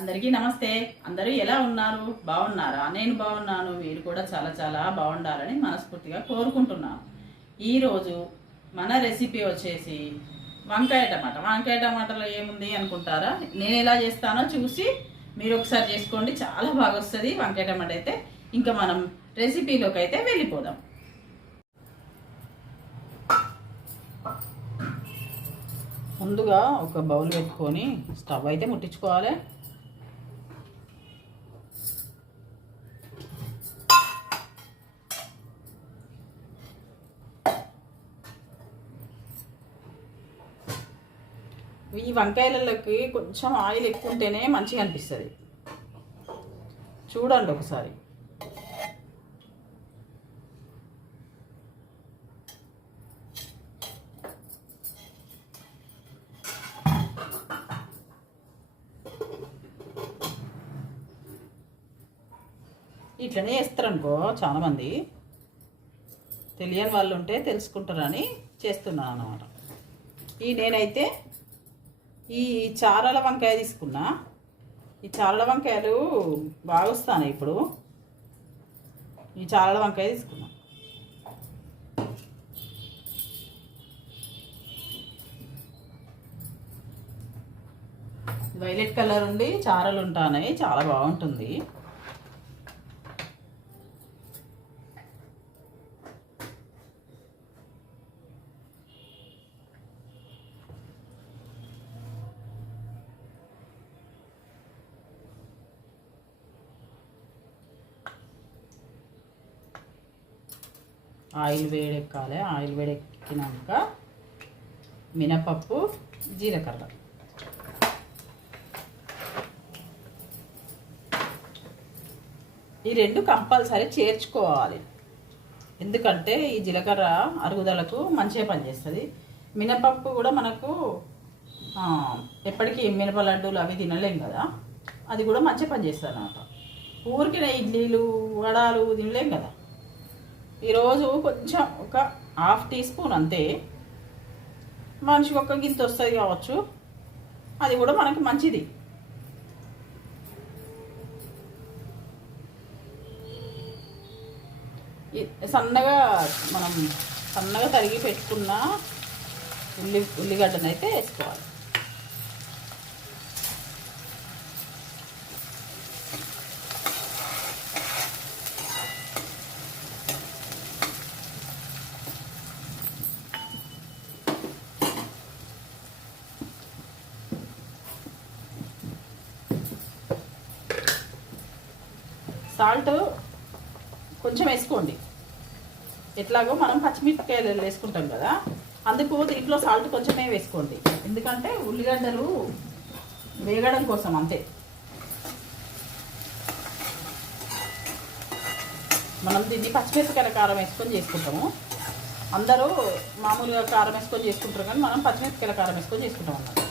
అందరికీ నమస్తే. అందరూ ఎలా ఉన్నారు? బాగున్నారా? నేను బాగున్నాను. మీరు కూడా చాలా చాలా బాగుండాలని మనస్ఫూర్తిగా కోరుకుంటున్నాను. ఈరోజు మన రెసిపీ వచ్చేసి వంకాయ టమాటా. వంకాయ టమాటాలో ఏముంది అనుకుంటారా? నేను ఎలా చేస్తానో చూసి మీరు ఒకసారి చేసుకోండి. చాలా బాగా వస్తుంది వంకాయ టమాటా అయితే. ఇంకా మనం రెసిపీలోకి అయితే వెళ్ళిపోదాం. ముందుగా ఒక బౌల్ పెట్టుకొని స్టవ్ అయితే ముట్టించుకోవాలి. ఈ వంకాయలకి కొంచెం ఆయిల్ ఎక్కువ ఉంటేనే మంచిగా అనిపిస్తుంది. చూడండి ఒకసారి. ఇట్లనే చేస్తారనుకో చాలామంది. తెలియని వాళ్ళు ఉంటే తెలుసుకుంటారని చేస్తున్నాను అన్నమాట ఈ నేనైతే ఈ చారల వంకాయ తీసుకున్నా. ఈ చారల వంకాయలు బాగా వస్తాను ఇప్పుడు. ఈ చారల వంకాయ తీసుకున్నా. వైలెట్ కలర్ ఉండి చారలు ఉంటాయి చాలా బాగుంటుంది. ఆయిల్ వేడెక్కాలి ఆయిల్ వేడెక్కినాక మినపప్పు జీలకర్ర. ఈ రెండు కంపల్సరీ చేర్చుకోవాలి. ఎందుకంటే ఈ జీలకర్ర అరుగుదలకు మంచిగా పనిచేస్తుంది. మినపప్పు కూడా మనకు ఎప్పటికీ మినప లడ్డూలు అవి తినలేం కదా. అది కూడా మంచిగా పనిచేస్తుంది అనమాట ఊరికిన ఇడ్లీలు వడాలు తినలేం కదా. ఈరోజు కొంచెం ఒక హాఫ్ టీ స్పూన్ అంతే. మనిషికి ఒక్క గింత వస్తుంది కావచ్చు. అది కూడా మనకు మంచిది. సన్నగా మనం సన్నగా తరిగి పెట్టుకున్న ఉల్లి ఉల్లిగడ్డను అయితే వేసుకోవాలి. సాల్ట్ కొంచెం వేసుకోండి. ఎట్లాగో మనం పచ్చిమిరపకాయలు వేసుకుంటాం కదా అందుకు దీంట్లో సాల్ట్ కొంచెమే వేసుకోండి. ఎందుకంటే ఉల్లిగడ్డలు వేగడం కోసం అంతే. మనం దీన్ని పచ్చిమిరపకాయల కారం వేసుకొని చేసుకుంటాము. అందరూ మామూలుగా కారం వేసుకొని చేసుకుంటారు కానీ మనం పచ్చిమిరపకాయల కారం వేసుకొని చేసుకుంటాం అన్నమాట.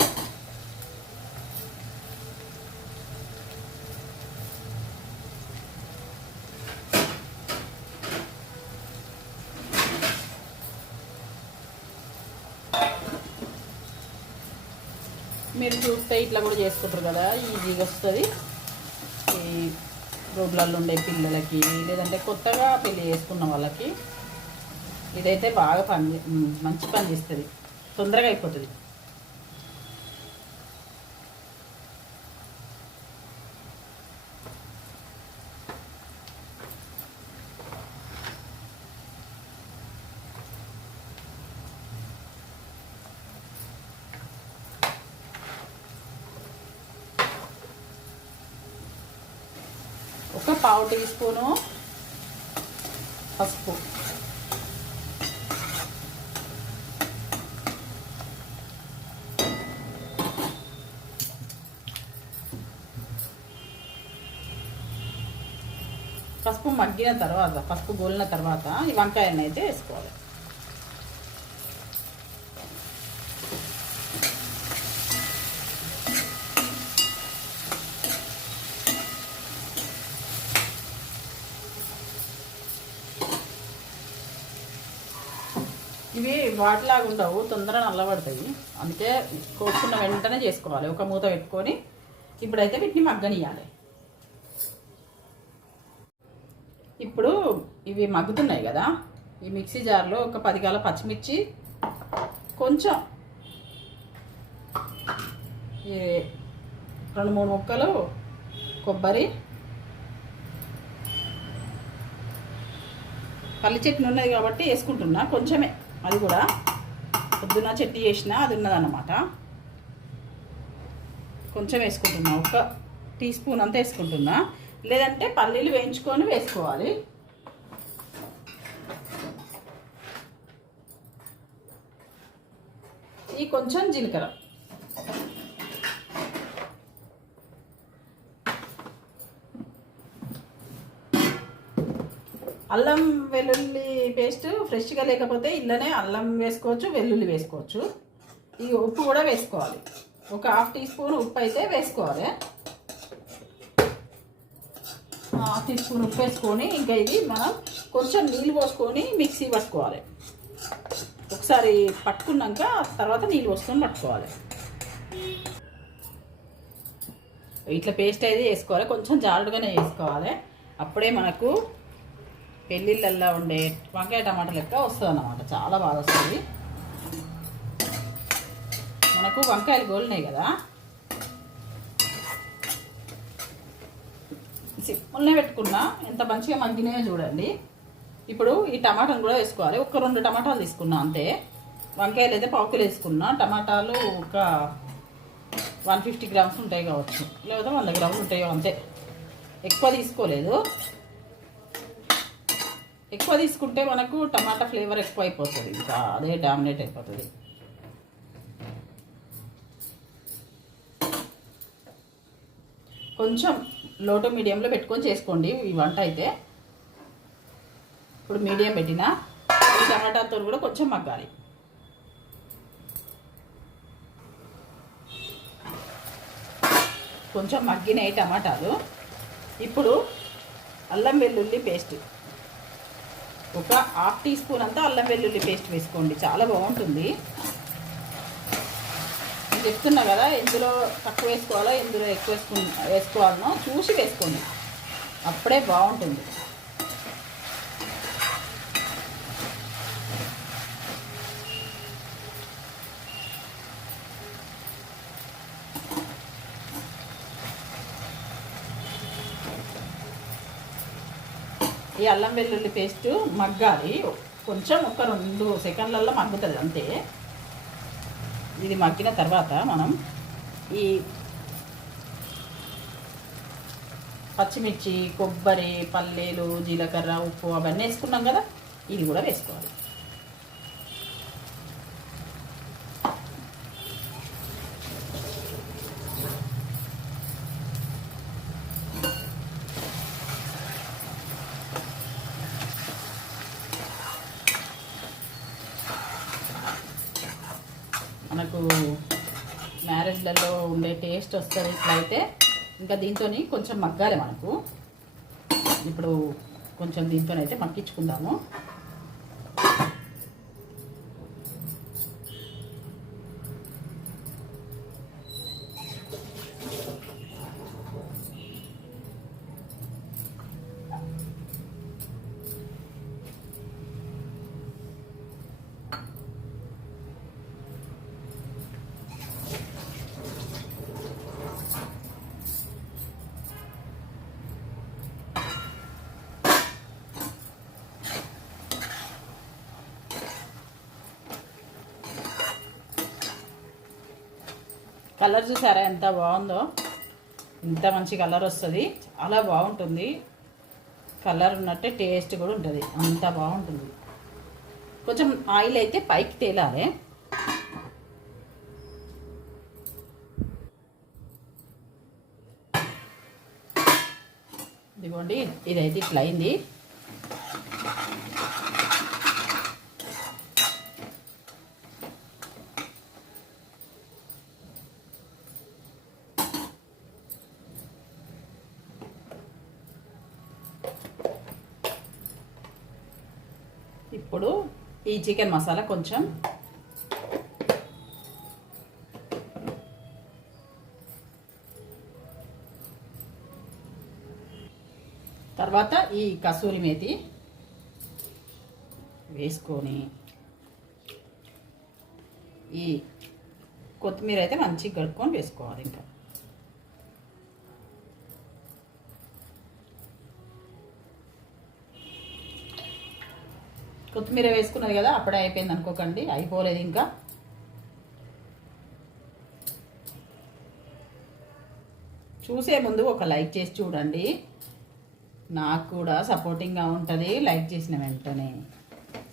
మీరు ఇట్లా కూడా చేసుకుంటారు కదా ఈజీగా వస్తుంది. ఈ రోడ్లలో ఉండే పిల్లలకి లేదంటే కొత్తగా పెళ్ళి చేసుకున్న వాళ్ళకి ఇదైతే బాగా పని మంచి పని చేస్తుంది. తొందరగా అయిపోతుంది. ఒక పావు టీ స్పూను పసుపు. పసుపు మగ్గిన తర్వాత పసుపు గోలిన తర్వాత ఈ వంకాయన్ని అయితే వేసుకోవాలి. ఇవి వాటిలాగా ఉండవు తొందరగా నల్లబడతాయి. అందుకే కోసుకున్న వెంటనే చేసుకోవాలి. ఒక మూత పెట్టుకొని ఇప్పుడైతే వీటిని మగ్గనియాలి ఇప్పుడు ఇవి మగ్గుతున్నాయి కదా ఈ మిక్సీ జార్లో ఒక పది కాల పచ్చిమిర్చి కొంచెం ఈ రెండు మూడు ముక్కలు కొబ్బరి పల్లి చట్నీ ఉన్నది కాబట్టి వేసుకుంటున్నా కొంచెమే. అది కూడా పొద్దున్న చట్నీ చేసిన అది ఉన్నదన్నమాట. కొంచెం వేసుకుంటున్నా. ఒక టీ స్పూన్ అంతా వేసుకుంటున్నా. లేదంటే పల్లీలు వేయించుకొని వేసుకోవాలి. ఈ కొంచెం జీలకర్ర. అల్లం వెల్లుల్లి పేస్ట్ ఫ్రెష్గా లేకపోతే ఇళ్ళనే అల్లం వేసుకోవచ్చు వెల్లుల్లి వేసుకోవచ్చు. ఈ ఉప్పు కూడా వేసుకోవాలి. ఒక హాఫ్ టీ స్పూన్ ఉప్పు అయితే వేసుకోవాలి. హాఫ్ టీ స్పూన్ ఉప్పు వేసుకొని ఇంకా ఇది మనం కొంచెం నీళ్ళు పోసుకొని మిక్సీ పట్టుకోవాలి. ఒకసారి పట్టుకున్నాక తర్వాత నీళ్ళు పోసుకొని పట్టుకోవాలి. ఇట్లా పేస్ట్ అయితే వేసుకోవాలి. కొంచెం జారుడుగానే వేసుకోవాలి. అప్పుడే మనకు పెళ్ళిళ్ళల్లో ఉండే వంకాయ టమాటా లెక్క వస్తుంది అన్నమాట చాలా బాగా వస్తుంది. మనకు వంకాయలు గోలినాయి కదా? సింపుల్నే పెట్టుకున్నా. ఎంత మంచిగా మగ్గినాయో చూడండి. ఇప్పుడు ఈ టమాటాలు కూడా వేసుకోవాలి. ఒక రెండు టమాటాలు తీసుకున్నా అంతే. వంకాయలు అయితే పావుకులు వేసుకున్నా. టమాటాలు ఒక వన్ ఫిఫ్టీ గ్రామ్స్ ఉంటాయి కావచ్చు. లేదా వంద గ్రాములు ఉంటాయో అంతే. ఎక్కువ తీసుకోలేదు. ఎక్కువ తీసుకుంటే మనకు టమాటా ఫ్లేవర్ ఎక్కువ అయిపోతుంది. ఇంకా అదే డామినేట్ అయిపోతుంది. కొంచెం లోటు మీడియంలో పెట్టుకొని చేసుకోండి ఈ వంట అయితే. ఇప్పుడు మీడియం పెట్టిన ఈ టమాటాతో కూడా కొంచెం మగ్గాలి. కొంచెం మగ్గినాయి టమాటాలు. ఇప్పుడు అల్లం వెల్లుల్లి పేస్ట్. ఒక హాఫ్ టీ స్పూన్ అంతా అల్లం వెల్లుల్లి పేస్ట్ వేసుకోండి. చాలా బాగుంటుంది. నేను చెప్తున్నా కదా ఎందులో తక్కువ వేసుకోవాలో ఎందులో ఎక్కువ వేసుకు వేసుకోవాలనో చూసి వేసుకోండి. అప్పుడే బాగుంటుంది. ఈ అల్లం వెల్లుల్లి పేస్ట్ మగ్గాలి. కొంచెం ఒక రెండు సెకండ్లలో మగ్గుతుంది అంతే. ఇది మగ్గిన తర్వాత మనం ఈ పచ్చిమిర్చి కొబ్బరి పల్లీలు జీలకర్ర ఉప్పు అవన్నీ వేసుకున్నాం కదా ఇది కూడా వేసుకోవాలి. మనకు మ్యారేజ్లలో ఉండే టేస్ట్ వస్తుంది ఇట్లయితే ఇంకా దీంతో కొంచెం మగ్గాలి మనకు. ఇప్పుడు కొంచెం దీంతో అయితే కలర్ చూసారా? ఎంత బాగుందో. ఇంత మంచి కలర్ వస్తుంది. చాలా బాగుంటుంది. కలర్ ఉన్నట్టే టేస్ట్ కూడా ఉంటుంది. అంత బాగుంటుంది. కొంచెం ఆయిల్ అయితే పైకి తేలాలి. ఇదిగోండి ఇదైతే ఇట్లా అయింది. ఇప్పుడు ఈ చికెన్ మసాలా కొంచెం తర్వాత ఈ కసూరి మేతి వేసుకొని ఈ కొత్తిమీర అయితే మంచిగా కడుక్కొని వేసుకోవాలి ఇంకా. కొత్తిమీర వేసుకున్నది కదా అప్పుడే అయిపోయింది అనుకోకండి అయిపోలేదు ఇంకా. చూసే ముందు ఒక లైక్ చేసి చూడండి. నాకు కూడా సపోర్టింగ్గా ఉంటుంది లైక్ చేసిన వెంటనే.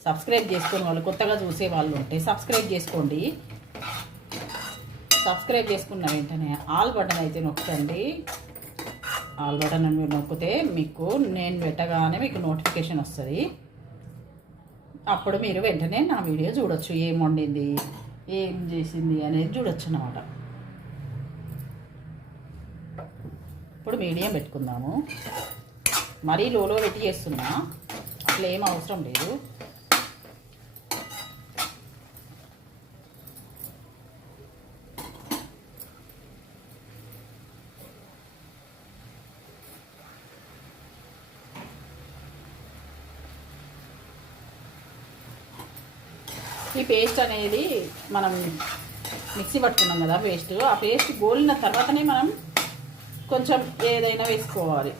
సబ్స్క్రైబ్ చేసుకుని వాళ్ళు కొత్తగా చూసే వాళ్ళు ఉంటే సబ్స్క్రైబ్ చేసుకోండి. సబ్స్క్రైబ్ చేసుకున్న వెంటనే ఆల్ బటన్ అయితే నొక్కండి. ఆల్ బటన్ అని మీరు నొక్కితే మీకు నేను పెట్టగానే మీకు నోటిఫికేషన్ వస్తుంది. అప్పుడు మీరు వెంటనే నా వీడియో చూడొచ్చు. ఏం వండింది? ఏం చేసింది అనేది చూడొచ్చు అన్నమాట. ఇప్పుడు మీడియం పెట్టుకుందాము. మరీ లోలో పెట్టి చేస్తున్నా. అట్లా ఏం అవసరం లేదు. పేస్ట్ అనేది మనం మిక్సీ పట్టుకున్నాం కదా పేస్ట్. ఆ పేస్ట్ గోలిన తర్వాతనే మనం కొంచెం ఏదైనా వేసుకోవాలి.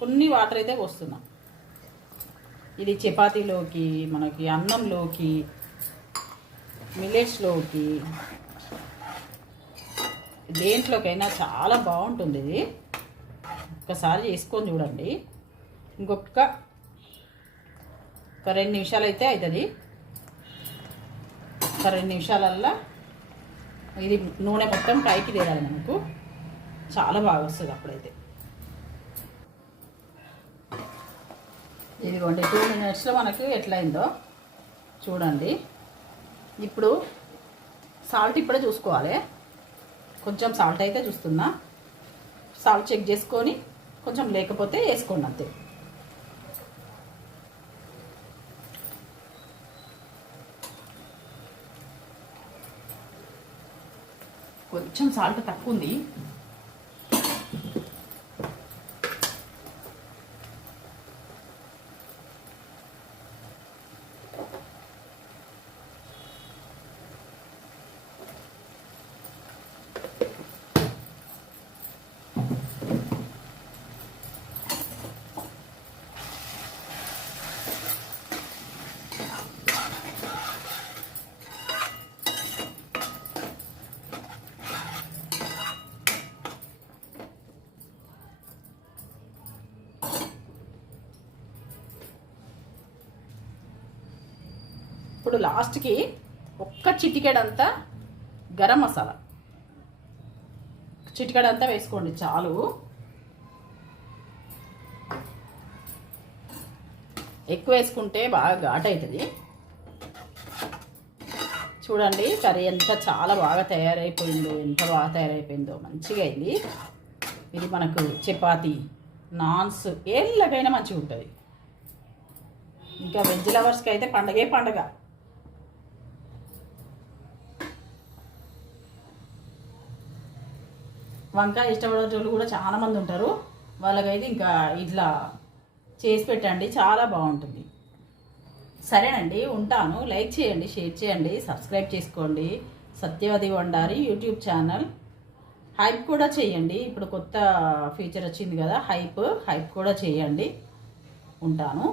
కొన్ని వాటర్ అయితే పోస్తున్నాం. ఇది చపాతీలోకి మనకి అన్నంలోకి మిలెట్స్లోకి దేంట్లోకైనా చాలా బాగుంటుంది ఇది. ఒకసారి చేసుకొని చూడండి. ఇంకొక ఒక రెండు నిమిషాలు అయితే అవుతుంది ఒక రెండు నిమిషాలల్లా ఇది నూనె మొత్తం పైకి తేరాలి మనకు. చాలా బాగా వస్తుంది అప్పుడైతే. ఇదిగోండి టూ మినిట్స్లో మనకు ఎట్లయిందో చూడండి. ఇప్పుడు సాల్ట్ ఇప్పుడే చూసుకోవాలి. కొంచెం సాల్ట్ అయితే చూస్తున్నా. సాల్ట్ చెక్ చేసుకొని కొంచెం లేకపోతే వేసుకోండి అంతే. కొంచెం సాల్ట్ తక్కువ ఉంది ఇప్పుడు లాస్ట్కి ఒక్క చిటికెడంతా గరం మసాలా. చిటికెడంతా వేసుకోండి చాలు. ఎక్కువ వేసుకుంటే బాగా ఘాట్ అవుతుంది. చూడండి కర్రీ ఎంత చాలా బాగా తయారైపోయిందో ఎంత బాగా తయారైపోయిందో మంచిగా అయింది. ఇది మనకు చపాతి నాన్స్ ఏళ్ళకైనా మంచిగా ఉంటుంది ఇంకా వెజ్ లవర్స్కి అయితే పండగే పండగ. వంకాయ ఇష్టపడేటోళ్ళు కూడా చాలా మంది ఉంటారు. వాళ్ళకైతే ఇంకా ఇట్లా చేసి పెట్టండి చాలా బాగుంటుంది. సరేనండి ఉంటాను. లైక్ చేయండి షేర్ చేయండి సబ్స్క్రైబ్ చేసుకోండి. సత్యవతి వండారి యూట్యూబ్ ఛానల్. హైప్ కూడా చేయండి. ఇప్పుడు కొత్త ఫీచర్ వచ్చింది కదా హైప్. హైప్ కూడా చేయండి. ఉంటాను.